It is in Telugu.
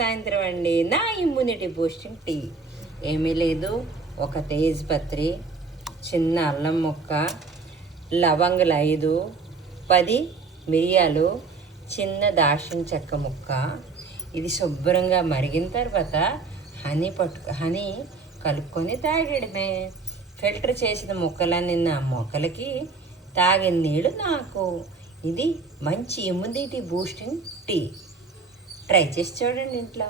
సాయంత్రం అండి నా ఇమ్యూనిటీ బూస్టింగ్ టీ. ఏమీ లేదు, ఒక తేజ్పత్రి, చిన్న అల్లం ముక్క, లవంగులు 5, 10 మిరియాలు, చిన్న దాల్చిన చెక్క ముక్క. ఇది శుభ్రంగా మరిగిన తర్వాత హనీ కలుపుకొని తాగడమే. ఫిల్టర్ చేసిన ముక్కలన్నీ నా మొక్కలకి, తాగిన నీళ్ళు నాకు. ఇది మంచి ఇమ్యూనిటీ బూస్టింగ్ టీ. ట్రై చేసి చూడండి ఇంట్లో.